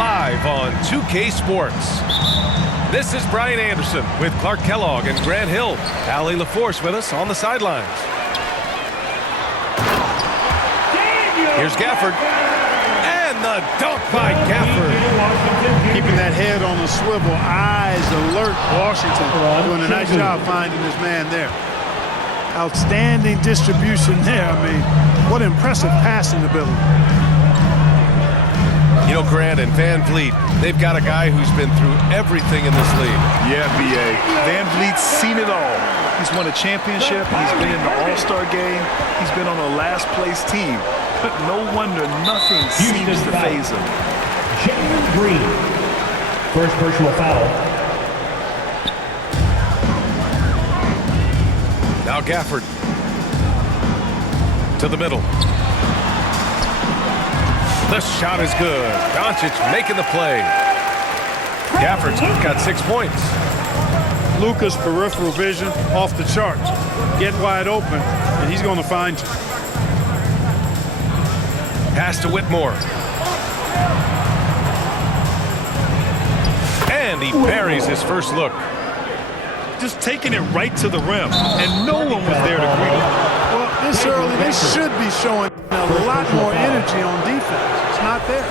live on 2K Sports. This is Brian Anderson with Clark Kellogg and Grant Hill. Allie LaForce with us on the sidelines. Here's Gafford. And the dunk by Gafford. Keeping that head on the swivel, eyes alert. Washington doing a nice job finding his man there. Outstanding distribution there. I mean, what impressive passing ability. You know, Grant and Van Vliet, they've got a guy who's been through everything in this league. Yeah, B.A. Van Vliet's seen it all. He's won a championship. He's been in the All-Star game. He's been on a last-place team. But no wonder nothing seems to faze him. Jalen Green, first personal foul. Now Gafford to the middle. The shot is good. Doncic making the play. Gafford's got 6 points. Luka's peripheral vision off the charts. Get wide open, and he's going to find you. Pass to Whitmore. And he buries his first look. Just taking it right to the rim, and no one was there to greet him. Well, this early, they should be showing a lot more energy on defense. It's not there.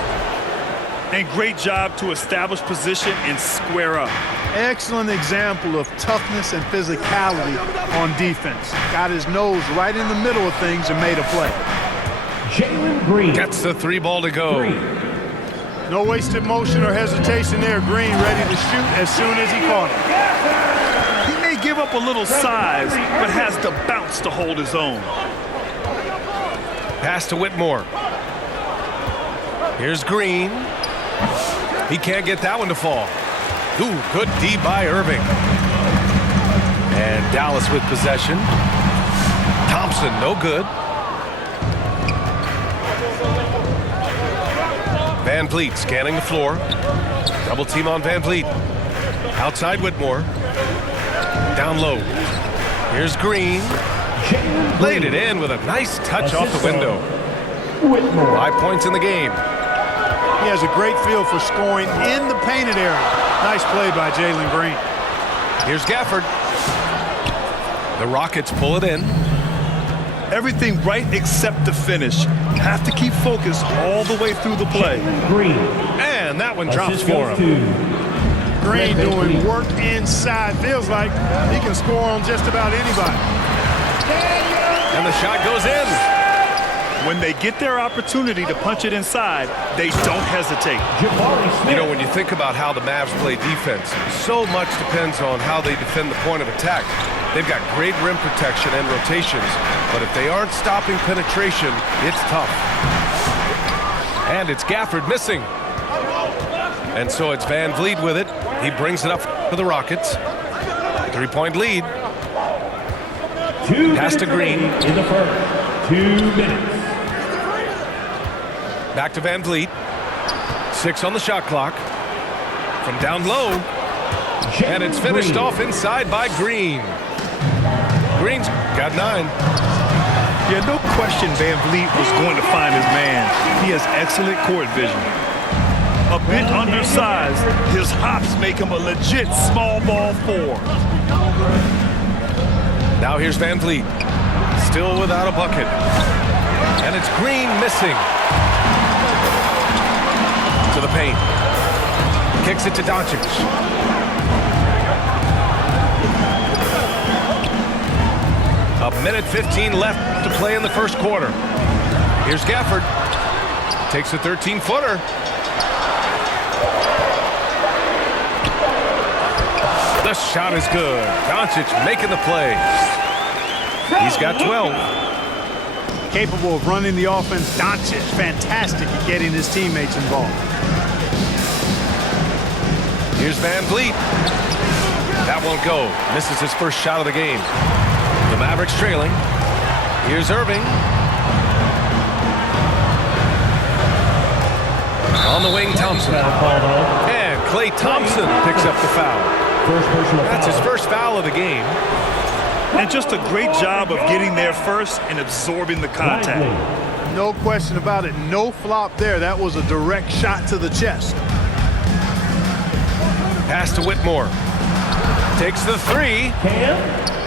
And great job to establish position and square up. Excellent example of toughness and physicality on defense. Got his nose right in the middle of things and made a play. Jalen Green gets the 3 ball to go. No wasted motion or hesitation there. Green ready to shoot as soon as he caught it. He may give up a little size, but has the bounce to hold his own. Pass to Whitmore. Here's Green. He can't get that one to fall. Ooh, good D by Irving. And Dallas with possession. Thompson, no good. Van Vliet scanning the floor. Double team on Van Vliet. Outside Whitmore. Down low. Here's Green. Laid it in with a nice touch off the window. 5 points in the game. He has a great feel for scoring in the painted area. Nice play by Jalen Green. Here's Gafford. The Rockets pull it in. Everything right except the finish. Have to keep focused all the way through the play. Green. And that one drops for him. Green doing work inside. Feels like he can score on just about anybody. And the shot goes in. When they get their opportunity to punch it inside, they don't hesitate. You know, when you think about how the Mavs play defense, so much depends on how they defend the point of attack. They've got great rim protection and rotations, but if they aren't stopping penetration, it's tough. And it's Gafford missing. And so it's Van Vliet with it. He brings it up for the Rockets. 3-point lead. Pass to Green. In the first 2 minutes. Back to Van Vliet. 6 on the shot clock. From down low. And it's finished off inside by Green. Green's got 9. Yeah, no question Van Vliet was going to find his man. He has excellent court vision. A bit undersized, his hops make him a legit small ball 4. Now here's Van Vliet. Still without a bucket. And it's Green missing. To the paint. Kicks it to Doncic. A minute 15 left to play in the first quarter. Here's Gafford. Takes a 13-footer. The shot is good. Doncic making the play. He's got 12. Capable of running the offense. Doncic, fantastic at getting his teammates involved. Here's Van Vliet. That won't go. Misses his first shot of the game. The Mavericks trailing. Here's Irving. On the wing, Thompson. And Klay Thompson picks up the foul. That's his first foul of the game. And just a great job of getting there first and absorbing the contact. No question about it. No flop there. That was a direct shot to the chest. Pass to Whitmore. Takes the three.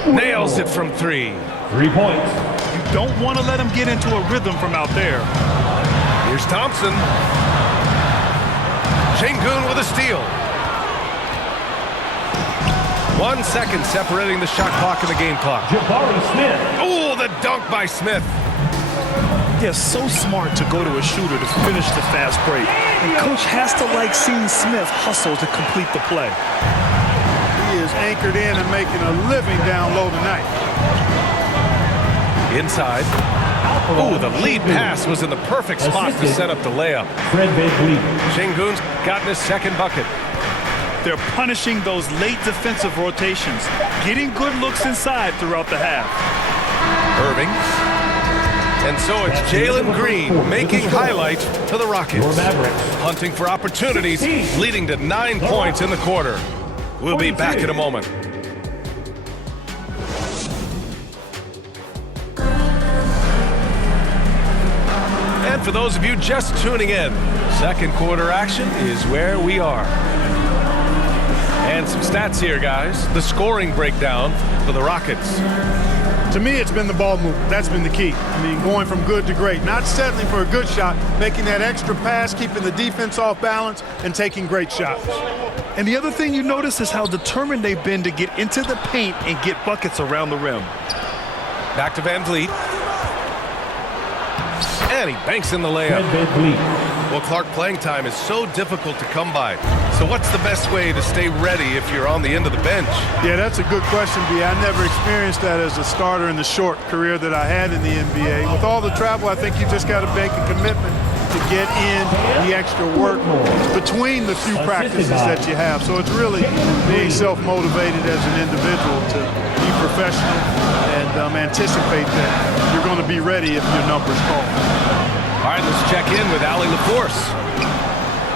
Nails it from 3. 3 points. You don't want to let him get into a rhythm from out there. Here's Thompson. Şengün with a steal. 1 second separating the shot clock and the game clock. Jabari Smith. Oh, the dunk by Smith. Yeah, so smart to go to a shooter to finish the fast break. And coach has to like seeing Smith hustle to complete the play. He is anchored in and making a living down low tonight. Inside. Oh, the lead pass was in the perfect spot to set up the layup. Fred VanVleet. Şengün's gotten his second bucket. They're punishing those late defensive rotations, getting good looks inside throughout the half. Irving. And so it's Jalen Green making highlights for the Rockets. Your Mavericks. Hunting for opportunities, leading to 9 points in the quarter. We'll be back in a moment. And for those of you just tuning in, second quarter action is where we are. And some stats here, guys. The scoring breakdown for the Rockets. To me, it's been the ball movement. That's been the key. I mean, going from good to great. Not settling for a good shot, making that extra pass, keeping the defense off balance, and taking great shots. And the other thing you notice is how determined they've been to get into the paint and get buckets around the rim. Back to VanVleet. And he banks in the layup. Fred VanVleet. Well, Clark, playing time is so difficult to come by. So what's the best way to stay ready if you're on the end of the bench? Yeah, that's a good question, B. I never experienced that as a starter in the short career that I had in the NBA. With all the travel, I think you just got to make a commitment to get in the extra work between the few practices that you have. So it's really being self-motivated as an individual to be professional and anticipate that you're going to be ready if your number's called. All right, let's check in with Allie LaForce.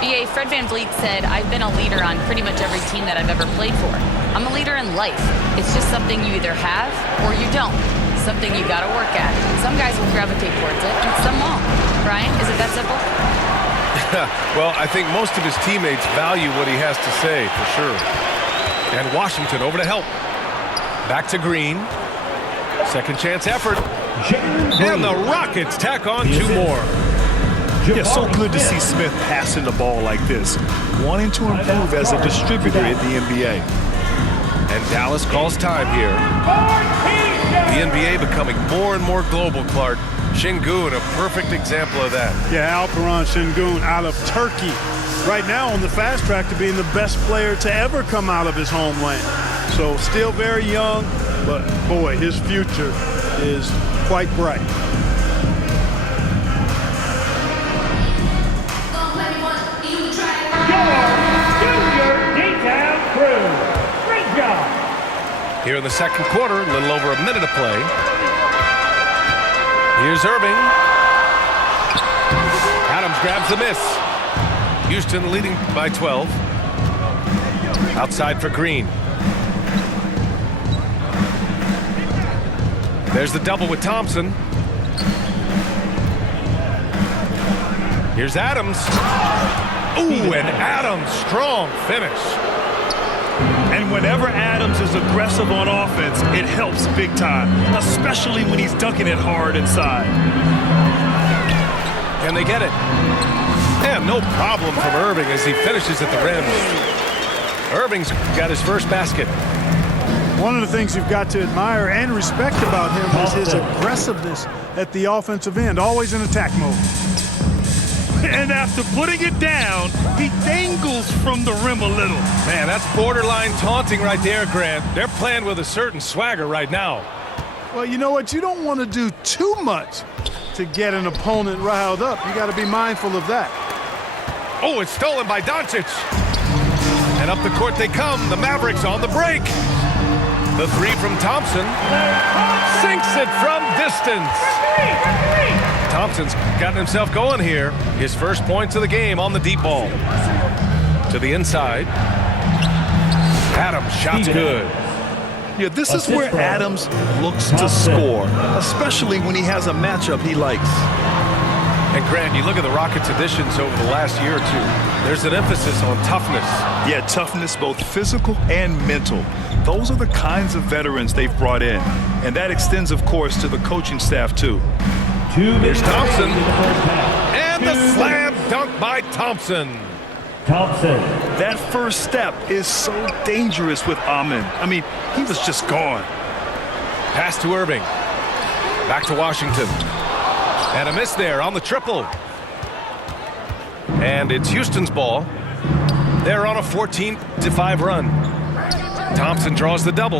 BA, Fred VanVleet said, I've been a leader on pretty much every team that I've ever played for. I'm a leader in life. It's just something you either have or you don't. Something you got to work at. Some guys will gravitate towards it and some won't. Brian, is it that simple? Well, I think most of his teammates value what he has to say, for sure. And Washington over to help. Back to Green. Second chance effort. And the Rockets tack on 2 more. Yeah, so good to see Smith passing the ball like this, wanting to improve as a distributor in the NBA. And Dallas calls time here. The NBA becoming more and more global, Clark. Şengün, a perfect example of that. Yeah, Alperen Şengün out of Turkey. Right now on the fast track to being the best player to ever come out of his homeland. So still very young, but boy, his future is quite bright. Here in the second quarter, a little over a minute of play. Here's Irving. Adams grabs the miss. Houston leading by 12. Outside for Green. There's the double with Thompson. Here's Adams. Ooh, and Adams, strong finish. And whenever Adams is aggressive on offense, it helps big time, especially when he's dunking it hard inside. Can they get it? And no problem from Irving as he finishes at the rim. Irving's got his first basket. One of the things you've got to admire and respect about him is his aggressiveness at the offensive end, always in attack mode. And after putting it down, he dangles from the rim a little. Man, that's borderline taunting right there, Grant. They're playing with a certain swagger right now. Well, you know what? You don't want to do too much to get an opponent riled up. You got to be mindful of that. Oh, it's stolen by Doncic. And up the court they come. The Mavericks on the break. The three from Thompson. Sinks it from distance. Thompson's gotten himself going here. His first points of the game on the deep ball. To the inside. Adams shot's good. Yeah, this is where Adams looks to score, especially when he has a matchup he likes. And Grant, you look at the Rockets' additions over the last year or two. There's an emphasis on toughness. Yeah, toughness, both physical and mental. Those are the kinds of veterans they've brought in. And that extends, of course, to the coaching staff, too. Here's Thompson. And the slam dunk by Thompson. That first step is so dangerous with Amin. I mean, he was just gone. Pass to Irving. Back to Washington. And a miss there on the triple. And it's Houston's ball. They're on a 14-5 run. Thompson draws the double.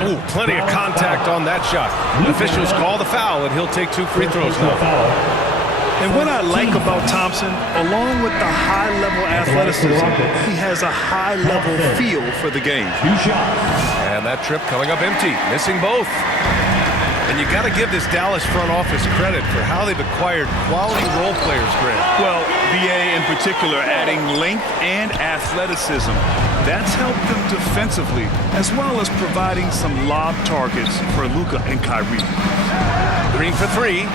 Ooh, plenty of contact on that shot. Officials call the foul, and he'll take 2 free throws now. And what I like about Thompson, along with the high-level athleticism, he has a high-level feel for the game. And that trip coming up empty, missing both. And you got to give this Dallas front office credit for how they've acquired quality role players, Grant. Well, BA in particular adding length and athleticism. That's helped them defensively, as well as providing some lob targets for Luka and Kyrie. Green for 3.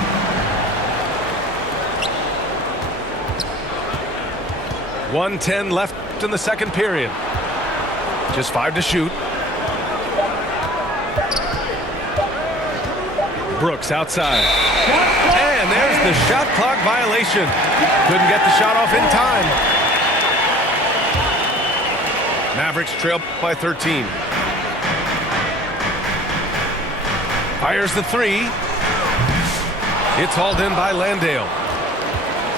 .110 left in the second period. Just 5 to shoot. Brooks outside. And there's the shot clock violation. Couldn't get the shot off in time. Mavericks trail by 13. Fires the 3. It's hauled in by Landale.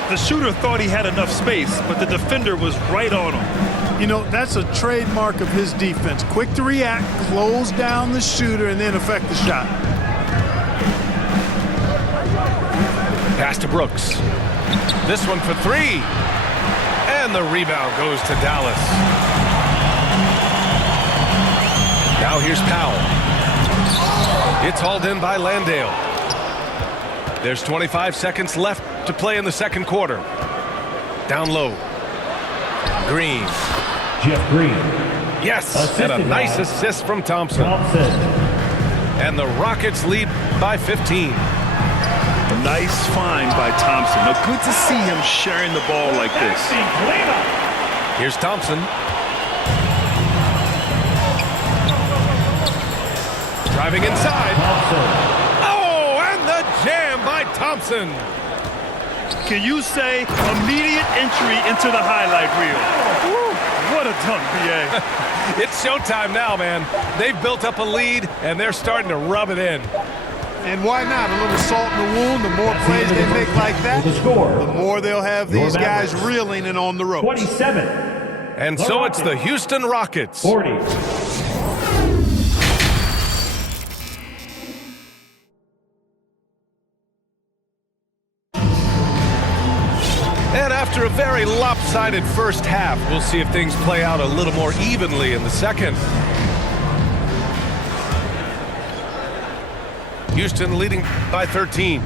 The shooter thought he had enough space, but the defender was right on him. You know, that's a trademark of his defense. Quick to react, close down the shooter, and then affect the shot. Pass to Brooks. This one for 3. And the rebound goes to Dallas. Now here's Powell. It's hauled in by Landale. There's 25 seconds left to play in the second quarter. Down low. Green. Jeff Green. Yes, Assisted and a nice by assist from Thompson. And the Rockets lead by 15. A nice find by Thompson. Now, good to see him sharing the ball like this. Here's Thompson. Driving inside. Oh, and the jam by Thompson. Can you say immediate entry into the highlight reel? Woo, what a dunk, BA. It's showtime now, man. They've built up a lead, and they're starting to rub it in. And why not? A little salt in the wound. The more plays they make like that, the more they'll have these guys reeling and on the ropes. 27. And so it's the Houston Rockets. 40. And after a very lopsided first half, we'll see if things play out a little more evenly in the second. Houston leading by 13.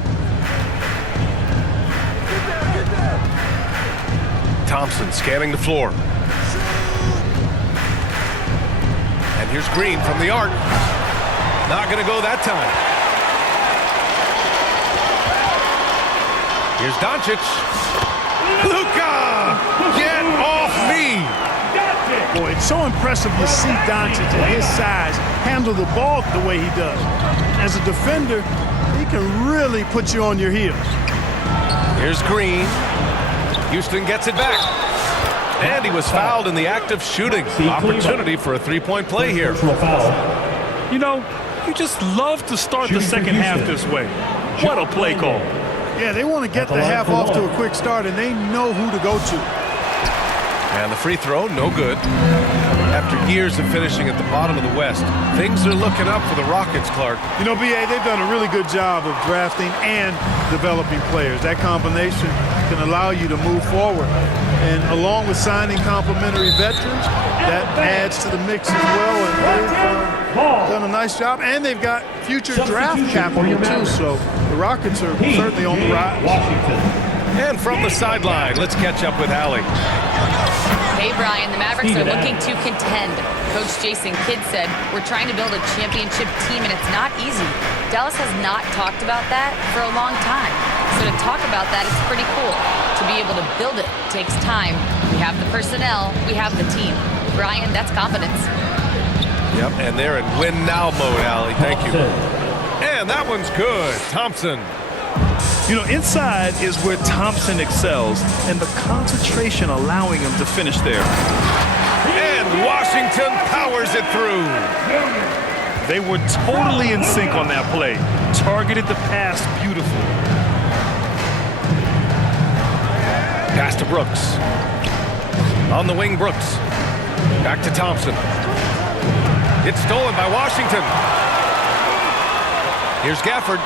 Thompson scanning the floor. And here's Green from the arc. Not going to go that time. Here's Doncic. Luka! Get off me! Boy, it's so impressive to see Doncic at his size handle the ball the way he does. As a defender, he can really put you on your heels. Here's Green. Houston gets it back. And he was fouled in the act of shooting. Opportunity for a three-point play here. You know, you just love to start the second half this way. What a play call. Yeah, they want to get the half off to a quick start, and they know who to go to. And the free throw, no good. After years of finishing at the bottom of the West, things are looking up for the Rockets, Clark. You know, BA, they've done a really good job of drafting and developing players. That combination can allow you to move forward. And along with signing complementary veterans, that adds to the mix as well. And they've done a nice job. And they've got future draft capital, too. So the Rockets are certainly on the rise. And from the sideline, let's catch up with Allie. Hey, Brian, the Mavericks are looking to contend. Coach Jason Kidd said, we're trying to build a championship team, and it's not easy. Dallas has not talked about that for a long time. So to talk about that, it's pretty cool. To be able to build it takes time. We have the personnel. We have the team. Brian, that's confidence. Yep, and they're in win-now mode, Allie. Thank you. And that one's good. Thompson. You know, inside is where Thompson excels, and the concentration allowing him to finish there. And Washington powers it through. They were totally in sync on that play. Targeted the pass beautifully. Pass to Brooks. On the wing, Brooks. Back to Thompson. It's stolen by Washington. Here's Gafford.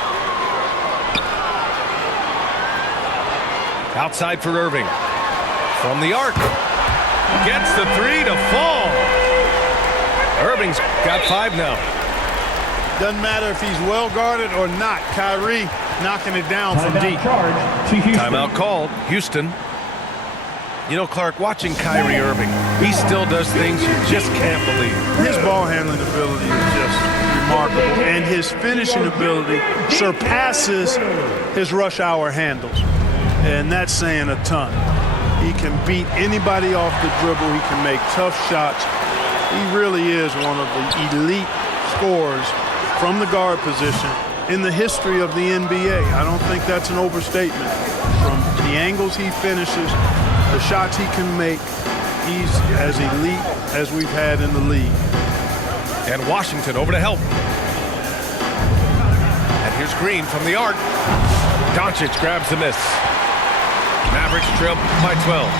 Outside for Irving. From the arc. Gets the three to fall. Irving's got 5 now. Doesn't matter if he's well guarded or not. Kyrie knocking it down from deep. Timeout called. Houston. You know, Clark, watching Kyrie Irving, he still does things you just can't believe. His ball handling ability is just remarkable, and his finishing ability surpasses his rush hour handles, and that's saying a ton. He can beat anybody off the dribble. He can make tough shots. He really is one of the elite scorers from the guard position in the history of the NBA. I don't think that's an overstatement. From the angles he finishes, the shots he can make, he's as elite as we've had in the league. And Washington over to help. And here's Green from the arc. Doncic grabs the miss. Mavericks trail by 12.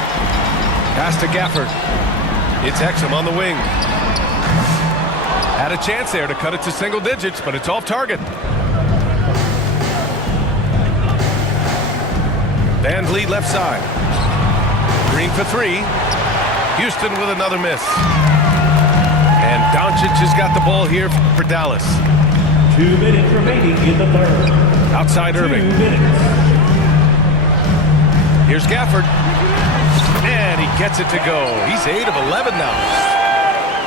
Pass to Gafford. It's Exum on the wing. Had a chance there to cut it to single digits, but it's off target. Van Vliet left side. Green for 3. Houston with another miss. And Doncic has got the ball here for Dallas. 2 minutes remaining in the third. Outside Irving. 2 minutes. Here's Gafford. And he gets it to go. He's 8 of 11 now.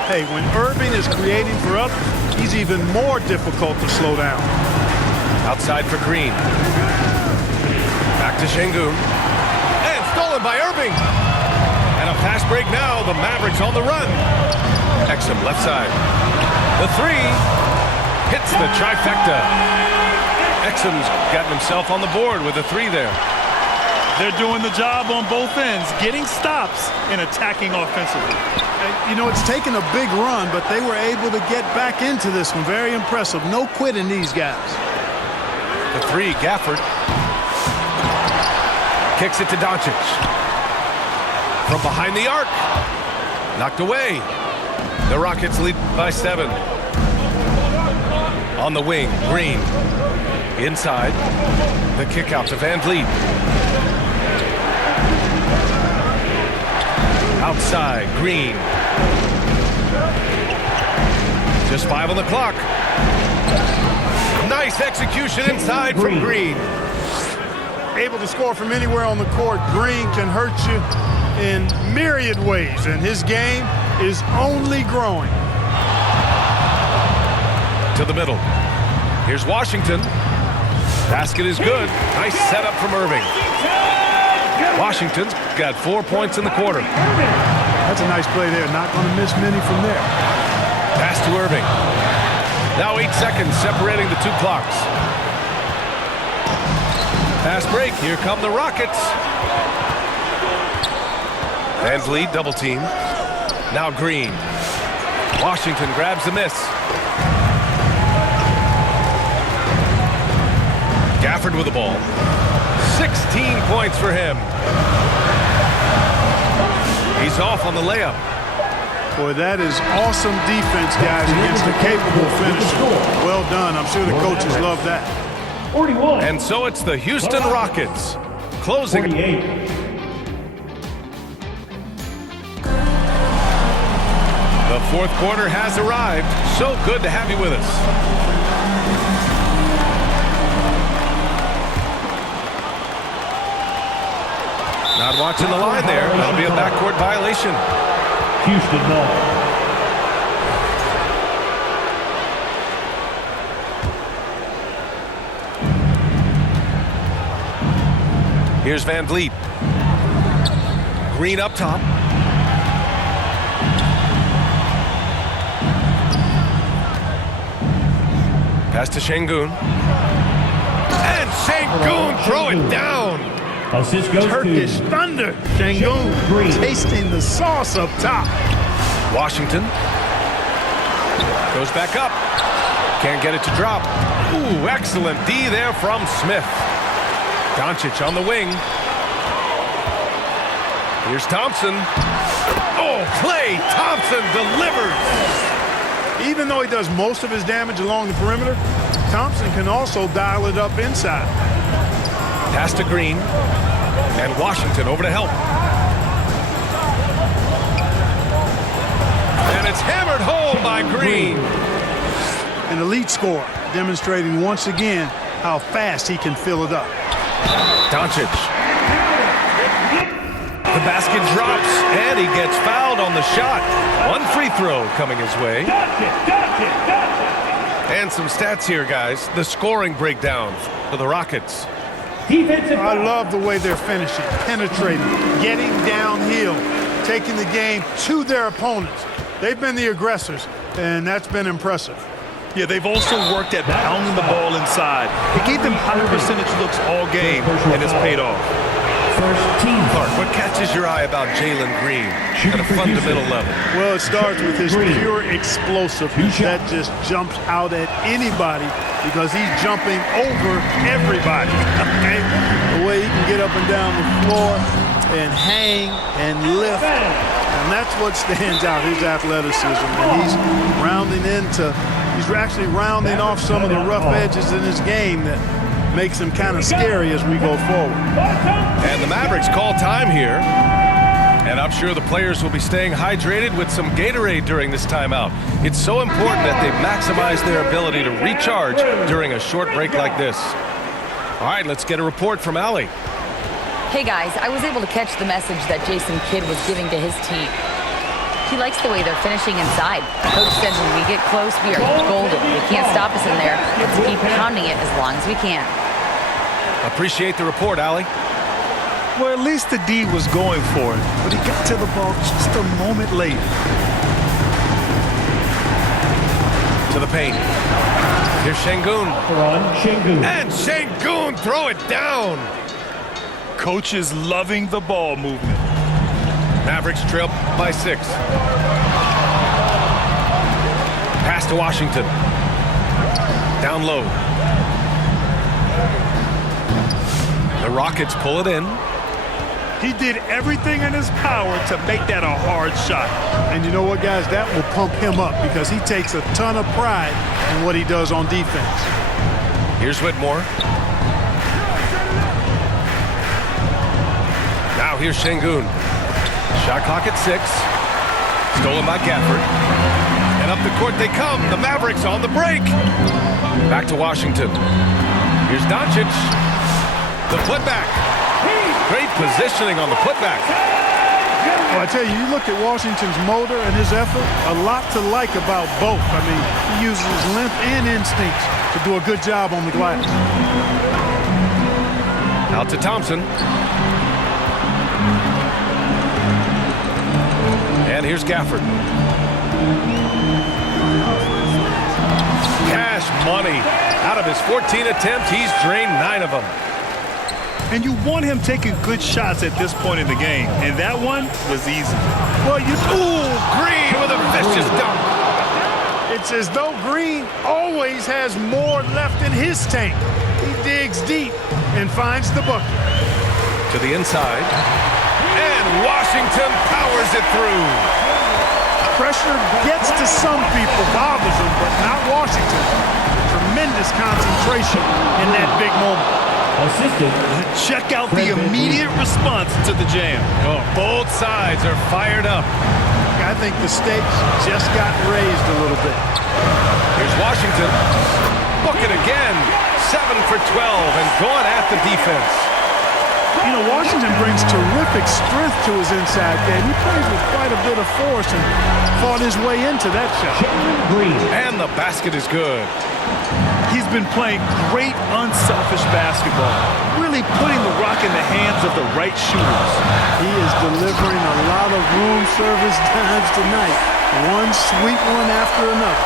Hey, when Irving is creating for others, he's even more difficult to slow down. Outside for Green. Back to Şengün. And stolen by Irving. And a fast break now. The Mavericks on the run. Exum left side. The 3 hits the trifecta. Exum's gotten himself on the board with a 3 there. They're doing the job on both ends, getting stops and attacking offensively. And, you know, it's taken a big run, but they were able to get back into this one. Very impressive. No quitting these guys. The 3, Gafford. Kicks it to Doncic. From behind the arc. Knocked away. The Rockets lead by 7. On the wing, Green. Inside. The kick out to Van Vliet. Outside, Green. Just 5 on the clock. Nice execution inside from Green. Able to score from anywhere on the court. Green can hurt you in myriad ways, and his game is only growing. To the middle. Here's Washington. Basket is good. Nice setup from Irving. Washington's got 4 points in the quarter. That's a nice play there. Not going to miss many from there. Pass to Irving. Now 8 seconds separating the 2 clocks. Pass break. Here come the Rockets. Van Vliet double team. Now Green. Washington grabs the miss. Gafford with the ball. 16 points for him. He's off on the layup. Boy, that is awesome defense, guys, against a capable finisher. Well done. I'm sure the coaches love that. 41. And so it's the Houston Rockets closing. 48. The 4th quarter has arrived. So good to have you with us. Not watching the line there. That'll be a backcourt violation. Houston ball. Here's Van Vliet. Green up top. Pass to Şengün. And Şengün throw it down. Assist goes Turkish to thunder. Şengün Green. tasting the sauce up top. Washington. Goes back up. Can't get it to drop. Ooh, excellent D there from Smith. Doncic on the wing. Here's Thompson. Oh, Klay Thompson delivers. Even though he does most of his damage along the perimeter, Thompson can also dial it up inside. Pass to Green. And Washington over to help. And it's hammered home by Green. An elite scorer, demonstrating once again how fast he can fill it up. Doncic. The basket drops, and he gets fouled on the shot. One free throw coming his way. And some stats here, guys. The scoring breakdown for the Rockets. I love the way they're finishing, penetrating, getting downhill, taking the game to their opponents. They've been the aggressors, and that's been impressive. Yeah, they've also worked at pounding the ball inside. It gave them high percentage looks all game, and it's paid off. first team. Clark, what catches your eye about Jalen Green at a fundamental level? Well, it starts with his pure explosiveness that just jumps out at anybody because he's jumping over everybody. Okay, the way he can get up and down the floor and hang and lift, and that's what stands out, his athleticism. And he's actually rounding off some of the rough edges in his game that makes him kind of scary as we go forward. And the Mavericks call time here. And I'm sure the players will be staying hydrated with some Gatorade during this timeout. It's so important that they maximize their ability to recharge during a short break like this. All right, let's get a report from Allie. Hey guys, I was able to catch the message that Jason Kidd was giving to his team. He likes the way they're finishing inside. Coach said when we get close, we are golden. They can't stop us in there. Let's keep pounding it as long as we can. Appreciate the report, Allie. Well, at least the D was going for it, but he got to the ball just a moment late. To the paint. Here's Şengün. Şengün. And Şengün throw it down. Coach is loving the ball movement. Mavericks trail by 6. Pass to Washington. Down low. The Rockets pull it in. He did everything in his power to make that a hard shot. And you know what, guys? That will pump him up because he takes a ton of pride in what he does on defense. Here's Whitmore. Now here's Şengün. Shot clock at 6. Stolen by Gafford. And up the court they come. The Mavericks on the break. Back to Washington. Here's Doncic. The putback. Great positioning on the putback. Well, I tell you, you look at Washington's motor and his effort, a lot to like about both. I mean, he uses his length and instincts to do a good job on the glass. Out to Thompson. And here's Gafford. Cash money. Out of his 14 attempts, he's drained 9 of them. And you want him taking good shots at this point in the game. And that one was easy. Well, Ooh, Green with a vicious dunk. it's as though Green always has more left in his tank. He digs deep and finds the bucket. To the inside. And Washington powers it through. Pressure gets to some people, bothers them, but not Washington. Tremendous concentration in that big moment. Assisted. Check out the immediate response to the jam. Oh, both sides are fired up. I think the stakes just got raised a little bit. Here's Washington. Book it again. 7 for 12 and going at the defense. You know, Washington brings terrific strength to his inside game. He plays with quite a bit of force and fought his way into that shot. Green. And the basket is good. He's been playing great, unselfish basketball, really putting the rock in the hands of the right shooters. He is delivering a lot of room service dimes tonight. One sweet one after another.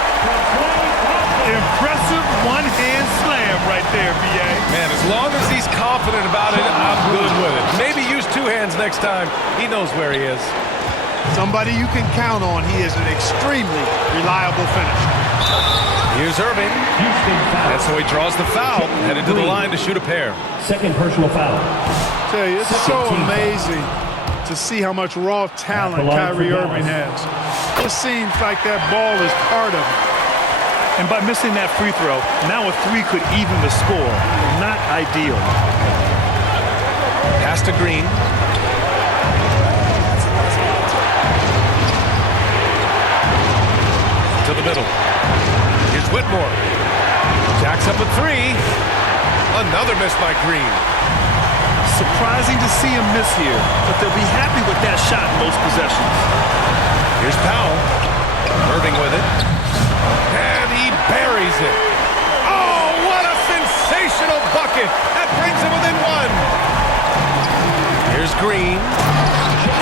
Impressive one-hand slam right there, B.A. Man, as long as he's confident about it, I'm good with it. Maybe use two hands next time. He knows where he is. Somebody you can count on. He is an extremely reliable finisher. Here's Irving. Houston foul. And so he draws the foul, headed to the line to shoot a pair. Second personal foul. Tell you, it's so Second team. amazing to see how much raw talent At the line Kyrie for Irving Dallas. has. It seems like that ball is part of it. And by missing that free throw, now a three could even the score. Not ideal. Pass to Green. To the middle. Here's Whitmore. Jacks up a three. Another miss by Green. Surprising to see him miss here, but they'll be happy with that shot in most possessions. Here's Powell. Irving with it. And he buries it. Oh, what a sensational bucket. That brings him within one. Here's Green.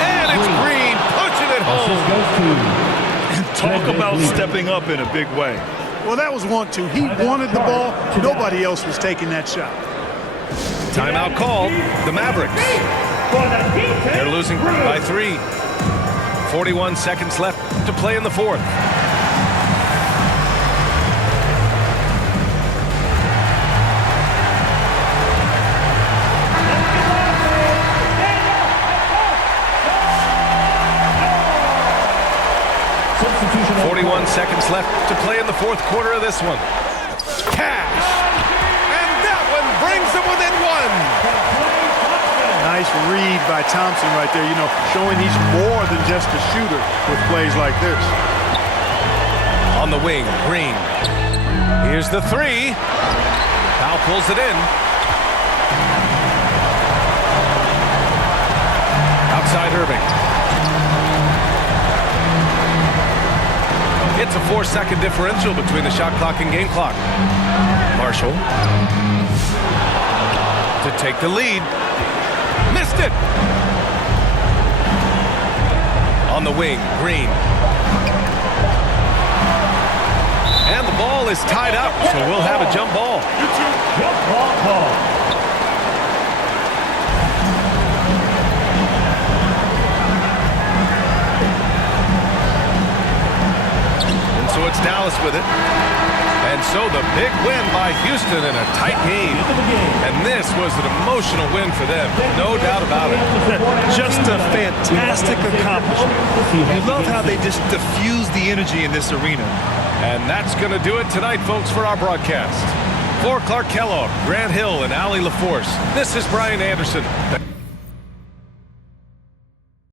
And it's Green pushing it Assist home. goes to Talk about stepping up in a big way. Well, that was 1-2. He wanted the ball. Nobody else was taking that shot. Timeout called. The Mavericks. They're losing by 3. 41 seconds left to play in the fourth. substitution. 41 seconds left to play in the fourth quarter of this one. Cash. And that one brings them within one. Nice read by Thompson right there, you know, showing he's more than just a shooter with plays like this. On the wing, Green. Here's the three. Powell pulls it in. Outside Irving. It's a 4-second differential between the shot clock and game clock. Marshall to take the lead. Missed it. On the wing, Green. And the ball is tied up, so we'll have a jump ball. Jump ball call. And so it's Dallas with it. And so the big win by Houston in a tight game. And this was an emotional win for them, no doubt about it. Just a fantastic accomplishment. You love how they just diffuse the energy in this arena. And that's going to do it tonight, folks, for our broadcast. For Clark Kellogg, Grant Hill, and Allie LaForce, this is Brian Anderson.